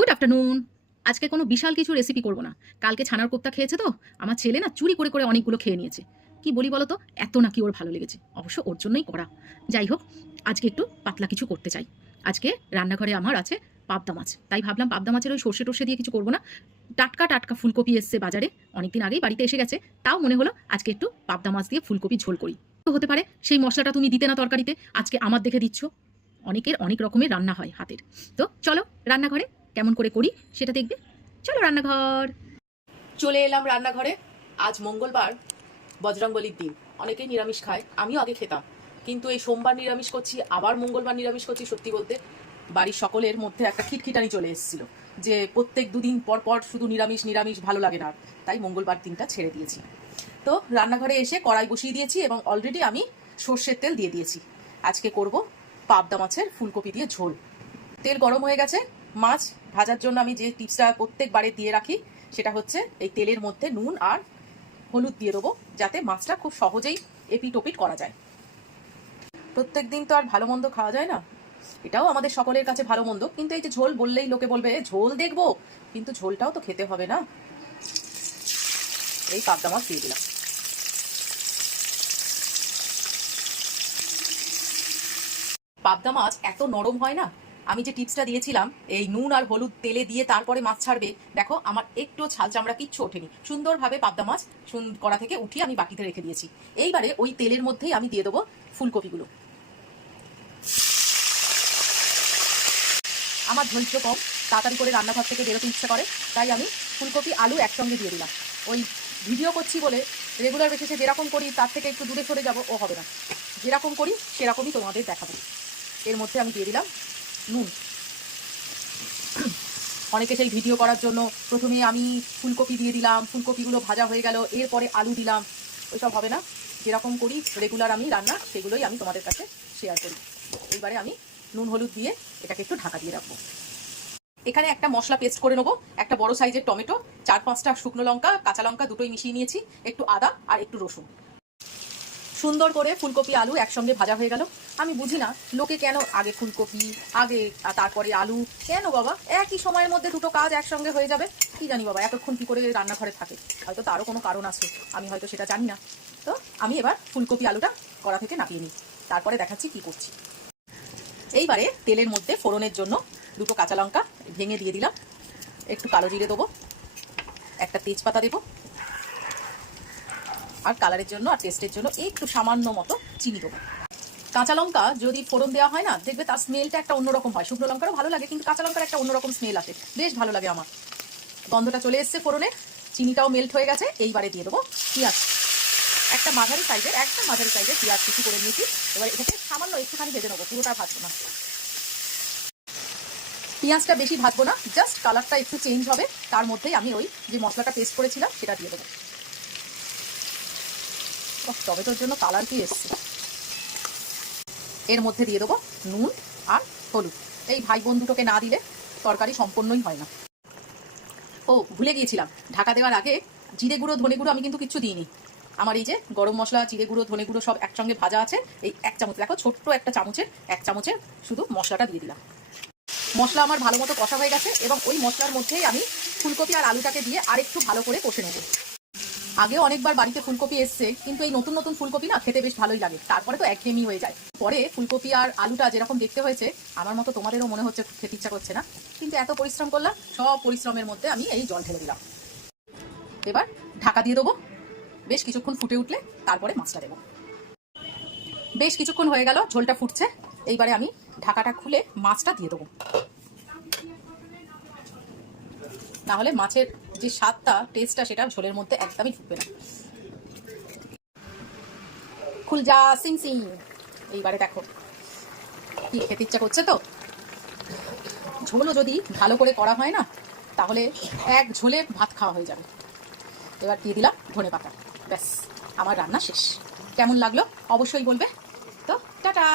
Good afternoon আজকে কোনো বিশাল কিছু রেসিপি করব না। কালকে ছানার কোপ্তা খেয়েছে তো? আমার ছেলে না চুরি করে করে অনেকগুলো খেয়ে নিয়েছে। কি বলি বলো তো এত নাকি ওর ভালো লেগেছে। অবশ্য ওর জন্যই করা। যাই হোক, আজকে একটু পাতলা কিছু করতে চাই। আজকে রান্নাঘরে আমার আছে পাবদা মাছ। তাই ভাবলাম পাবদা মাছের ওই সর্ষে টর্ষে দিয়ে কিছু করব না। টাটকা টাটকা ফুলকপি এসছে বাজারে। অনেকদিন আগেই বাড়িতে এসে গেছে। তাও মনে হলো আজকে একটু পাবদা মাছ দিয়ে ফুলকপি ঝোল করি। তো হতে পারে সেই মশলাটা তুমি দিতে না তরকারিতে। আজকে আমার দেখে দিচ্ছ। অনেকের অনেক রকমের রান্না হয় হাতের। তো চলো রান্নাঘরে কেমন করে করি সেটা দেখবে। চলো রান্নাঘর। চলে এলাম রান্নাঘরে। আজ মঙ্গলবার বজরঙ্গলির দিন। অনেকেই নিরামিষ খায়, আমিও আগে খেতাম। কিন্তু এই সোমবার নিরামিষ করছি, আবার মঙ্গলবার নিরামিষ করছি সত্যি বলতে। বাড়ির সকলের মধ্যে একটা খিটখিটানি চলে এসেছিল যে প্রত্যেক দুদিন পর পর শুধু নিরামিষ নিরামিষ ভালো লাগে না। তাই মঙ্গলবার দিনটা ছেড়ে দিয়েছি। তো রান্নাঘরে এসে কড়াই বসিয়ে দিয়েছি এবং অলরেডি আমি সর্ষের তেল দিয়ে দিয়েছি। আজকে করব পাবদা মাছের ফুলকপি দিয়ে ঝোল। তেল গরম হয়ে গেছে মাছ ভাজার জন্য আমি যে টিপসটা প্রত্যেকবারে দিয়ে রাখি, সেটা হচ্ছে এই তেলের মধ্যে নুন আর হলুদ দিয়ে দেবো, যাতে মাছটা খুব সহজেই এপিট ওপিট করা যায়। প্রত্যেক দিন তো আর ভালো মন্দ খাওয়া যায় না। এটাও আমাদের সকলের কাছে ভালো মন্দ। কিন্তু এই যে ঝোল বললেই লোকে বলবে ঝোল দেখব? কিন্তু ঝোলটাও তো খেতে হবে না। এই পাবদা মাছ দিয়ে দিলাম। পাবদা মাছ এত নরম হয় না আমি যে টিপসটা দিয়েছিলাম, এই নুন আর হলুদ তেলে দিয়ে তারপরে মাছ ছাড়বে, দেখো আমার একটু ছাল চামড়া কিচ্ছু ওঠেনি। সুন্দরভাবে পাবদা মাছ কড়া থেকে উঠিয়ে আমি বাটিতে রেখে দিয়েছি। এইবারে ওই তেলের মধ্যেই আমি দিয়ে দেবো ফুলকপিগুলো। আমার ধৈর্য কম, তাড়াতাড়ি করে রান্নাঘর থেকে বেরোতে ইচ্ছে করে, তাই আমি ফুলকপি, আলু একসঙ্গে দিয়ে দিলাম। ওই ভিডিও করছি বলে রেগুলার বেসিসে যেরকম করি, তার থেকে একটু দূরে সরে যাব, ও হবে না। যেরকম করি, সেরকমই তোমাদের দেখাবো। এর মধ্যে আমি দিয়ে দিলাম নুন। অনেকে সেই ভিডিও করার জন্য প্রথমে আমি ফুলকপি দিয়ে দিলাম, ফুলকপিগুলো ভাজা হয়ে গেল, এরপরে আলু দিলাম। ওইসব হবে না। যেরকম করি রেগুলার আমি রান্না, সেগুলোই আমি তোমাদের কাছে শেয়ার করি। এইবারে আমি নুন, হলুদ দিয়ে এটাকে একটু ঢাকা দিয়ে রাখব। এখানে একটা মশলা পেস্ট করে নেব, একটা বড় সাইজের টমেটো, চার পাঁচটা শুকনো লঙ্কা, কাঁচা লঙ্কা দুটোই মিশিয়ে নিয়েছি, একটু আদা আর একটু রসুন। সুন্দর করে ফুলকপি, আলু একসঙ্গে ভাজা হয়ে গেল। আমি বুঝি না, লোকে কেন আগে ফুলকপি, আগে তারপরে আলু? কেন বাবা? একই সময়ের মধ্যে দুটো কাজ একসঙ্গে হয়ে যাবে। কি জানি বাবা, এতক্ষণ কি করে রান্নাঘরে থাকে? হয়তো তারও কোনো কারণ আছে, আমি হয়তো সেটা জানি না। তো আমি এবার ফুলকপি, আলুটা কড়া থেকে নাপিয়ে নিই। তারপরে দেখাচ্ছি কি করছি। এইবারে তেলের মধ্যে ফোড়নের জন্য দুটো কাঁচা লঙ্কা ভেঙে দিয়ে দিলাম। একটু কালো জিরে দেবো। একটা তেজপাতা দেবো। আর কালারের জন্য আর টেস্টের জন্য একটু সামান্য মতো চিনি দেবো। কাঁচা লঙ্কা যদি ফোড়ন দেওয়া হয় না, দেখবে তার স্মেলটা একটা অন্যরকম হয়। শুকনো লঙ্কারও ভালো লাগে, কিন্তু কাঁচা লঙ্কার একটা অন্যরকম স্মেল আছে বেশ ভালো লাগে আমার। গন্ধটা চলে এসছে ফোড়নে। চিনিটাও মেল্ট হয়ে গেছে। এইবারে দিয়ে দেবো পেঁয়াজ। একটা মাঝারি সাইজের একটা মাঝারি সাইজের পেঁয়াজ কিছু করে নিয়েছি। এবার এটাকে সামান্য একটুখানি ভেজে নেব, পুরোটা ভাজবো না। পেঁয়াজটা বেশি ভাজবো না জাস্ট কালারটা একটু চেঞ্জ হবে। তার মধ্যেই আমি ওই যে মশলাটা পেস্ট করেছিলাম, সেটা দিয়ে দেবো। টমেটোর জন্য কালার কি এসছে? এর মধ্যে দিয়ে দেবো নুন আর হলুদ। এই ভাই বোন দুটোকে না দিলে তরকারি সম্পূর্ণই হয় না। ও, ভুলে গিয়েছিলাম। ঢাকা দেওয়ার আগে জিরে গুঁড়ো, ধনে গুঁড়ো আমি কিন্তু কিচ্ছু দিইনি। আমার এই যে গরম মশলা, জিরে গুঁড়ো, ধনে গুঁড়ো সব একসঙ্গে ভাজা আছে, এই এক চামচ। দেখো, ছোট্ট একটা চামচের, এক চামচের শুধু মশলাটা দিয়ে দিলাম। মশলা আমার ভালো মতো কষা হয়ে গেছে এবং ওই মশলার মধ্যেই আমি ফুলকপি আর আলুটাকে দিয়ে আরেকটু ভালো করে কষে নেব। আগে অনেকবার বাড়িতে ফুলকপি এসছে, কিন্তু এই নতুন নতুন ফুলকপি না খেতে বেশ ভালোই লাগে। তারপরে তো একঘেয়েমি হয়ে যায়। পরে ফুলকপি আর আলুটা যেরকম দেখতে হয়েছে, আমার মতো তোমাদেরও মনে হচ্ছে খেতে ইচ্ছা করছে না। কিন্তু এত পরিশ্রম করলাম, সব পরিশ্রমের মধ্যে আমি এই জল ঢেলে দিলাম। এবার ঢাকা দিয়ে দেবো। বেশ কিছুক্ষণ ফুটে উঠলে তারপরে মাছটা দেবো। বেশ কিছুক্ষণ হয়ে গেল, ঝোলটা ফুটছে। এইবারে আমি ঢাকাটা খুলে মাছটা দিয়ে দেবো। নাহলে মাছের যে স্বাদটা টেস্টটা সেটা ঝোলের মধ্যে একদমই ঢুকবে না। খুল যা, সিং সিং। এইবারে দেখো, কি খেতে ইচ্ছা করছে তো? ঝোলও যদি ভালো করে করা হয় না, তাহলে এক ঝোলে ভাত খাওয়া হয়ে যাবে। এবার দিয়ে দিলাম ধনে পাতা। ব্যাস, আমার রান্না শেষ। কেমন লাগল? অবশ্যই বলবে। তো, টাটা!